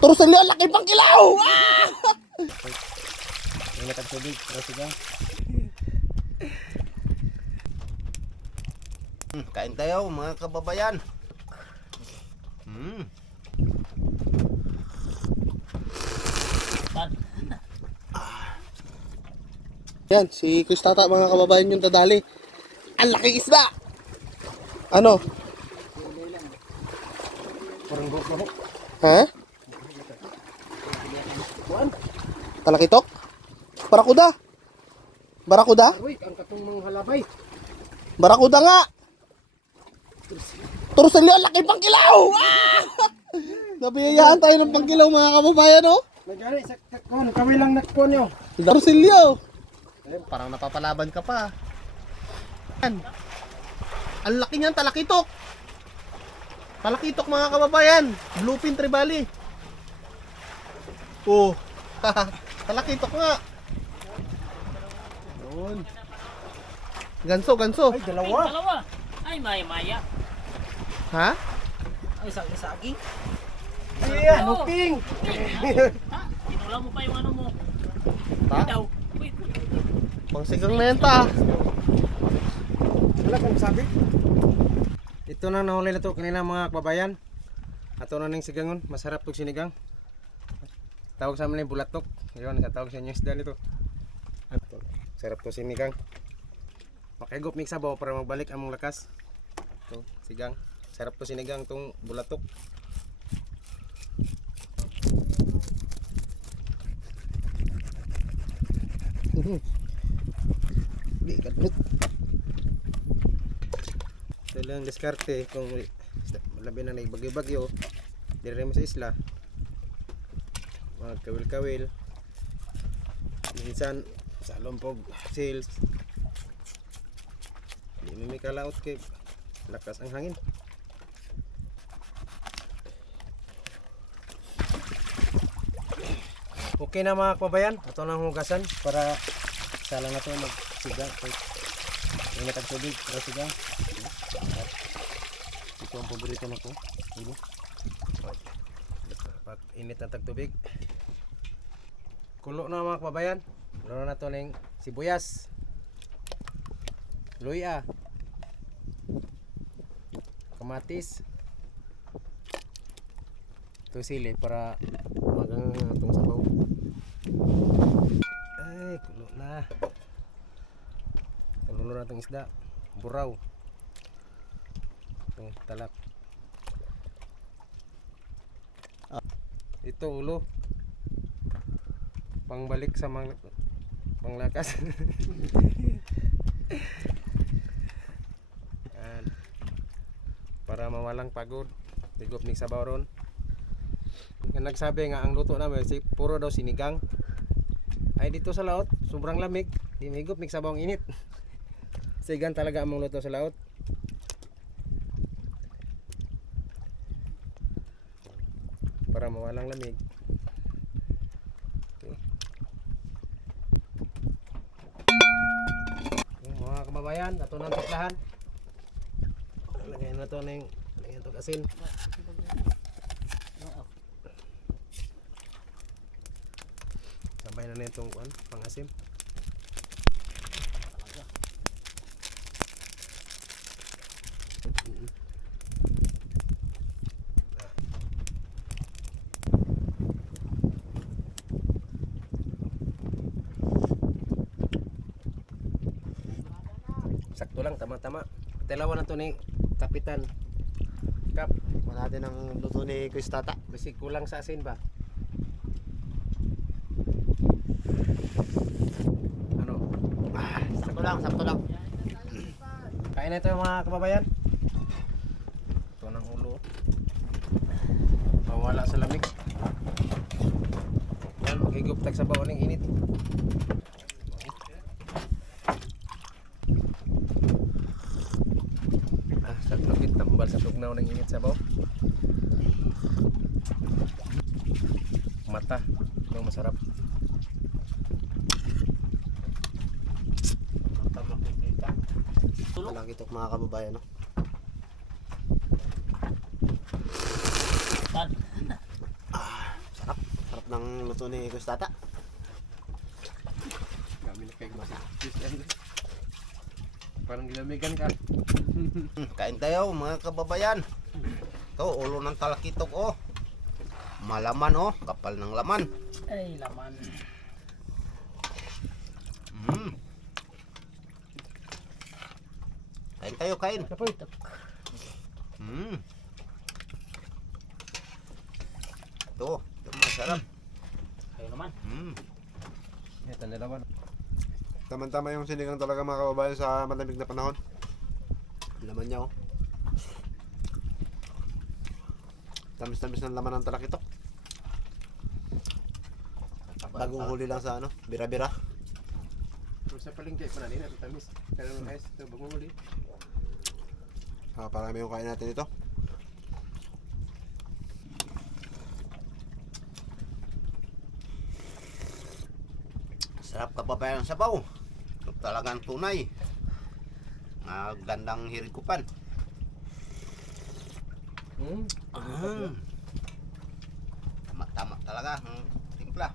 Turusin liyo, laki pang kilaw! Ah! Ingat ang tubig, pero sige. Hmm, kain tayo mga kababayan. Hmm. Yan, si Chris Tata, mga kababayan yung dadali. Ang laki isda! Ano? Parang. Ha? Talakitok? Barakuda? Barakuda? Uy, ang katong mga halabay. Barakuda nga! Turusin liyo, laki pang kilaw! Ah! Nabiyayaan tayo ng pangkilaw mga kababayan, oh! Nagari, sa kakon, kaway lang nakon nyo. Liyo! Ayun, parang napapalaban ka pa. Yan. Ang laki niyan, talakitok! Talakitok mga kababayan! Bluefin tribali! Oh! talakitok nga! Yun. Ganso, ganso. Ay, dalawa. Dalawa. Ay, maya, maya. Ha? Ay, sa saging. Ayan, hooking. Ha? Tinula mo pa yung ano mo. Ta? Ikaw. Uy, Pangsigang na yan ta. Wala kang sabi. Ito na nahuli na to kanina mga kababayan. Ato na ning sigangon, masarap tog sinigang. Tawag sa amin bulatok. Ayun, sa tawag sa inyo isda nito. Sarap to sinigang. Makigop mix sabaw para magbalik among lakas. To, sigang. Sarap to sinigang tong bulatok. Di, kadmit. Ito diskarte kung labi na nagbagyo-bagyo dire mo sa isla mga kawil-kawil minsan sa lompog sales di mo may kalaot kay lakas ang hangin. Okay na mga kababayan. Ito na ang hugasan para sala na to magsigang ingat ang tubig para sigang ito ang paborito na ko. Dito. Pag init na tagtubig. Kulo na mga kababayan. Lalo na to ng sibuyas. Luya. Kamatis. Ito sili para magang itong sabaw. Ay, kulo na. Kulo na itong isda. Buraw. Ito, talak. Ito ulo. Pangbalik sa mang panglakas. Yan. Para mawalang pagod. Tigop ni sabaw ron. Nagsabi nga ang luto namin si puro daw sinigang. Ay dito sa laot, sobrang lamig. Di migop mig sabaw ang init. Sigan talaga among luto sa laot. para mawalang lamig. Okay. Yung mga kababayan, ito na ang tuklahan. Lagyan na ito ng lagyan ito asin. Sabay na na itong kuan, pang-asim. Sakto lang, tama-tama. Tilawan na to ni Kapitan. Kap, Wala natin ang luto ni Chris Tata. basi kulang sa asin ba? Ano? Ah, Sakto lang, sakto lang. Kain na ito mga kababayan. Ito ng ulo. Mawala sa lamig. Yan, magiguptag sa bawang ng init. Ah, sa lupit tambal sa tugnaw ng init sa bawang. Mata, yung masarap. Walang kitok mga kababayan, no? Tan. ng luto ni Kustata. Kami na kayo masik. Parang ginamigan ka. Kain tayo mga kababayan. Ito, ulo ng talakitok oh. Malaman oh, kapal ng laman. Ay, laman. Mm. Kain tayo, kain. Mm. Ito, ito masarap. Kayo naman. Mm. Ito na naman. Tama-tama yung sinigang talaga mga kababayan sa malamig na panahon. Laman niya oh. Tamis-tamis ng laman ng talakitok. Bagong huli lang sa ano, bira-bira. Kung sa palengke pa na ito tamis. Pero nung ayos ito, bagong uli. Ah, parami yung kain natin ito. Sarap kababayan ng sabaw. Talagang tunay. Nga gandang hirikupan. Hmm. Ah. Tama-tama talaga ang timpla.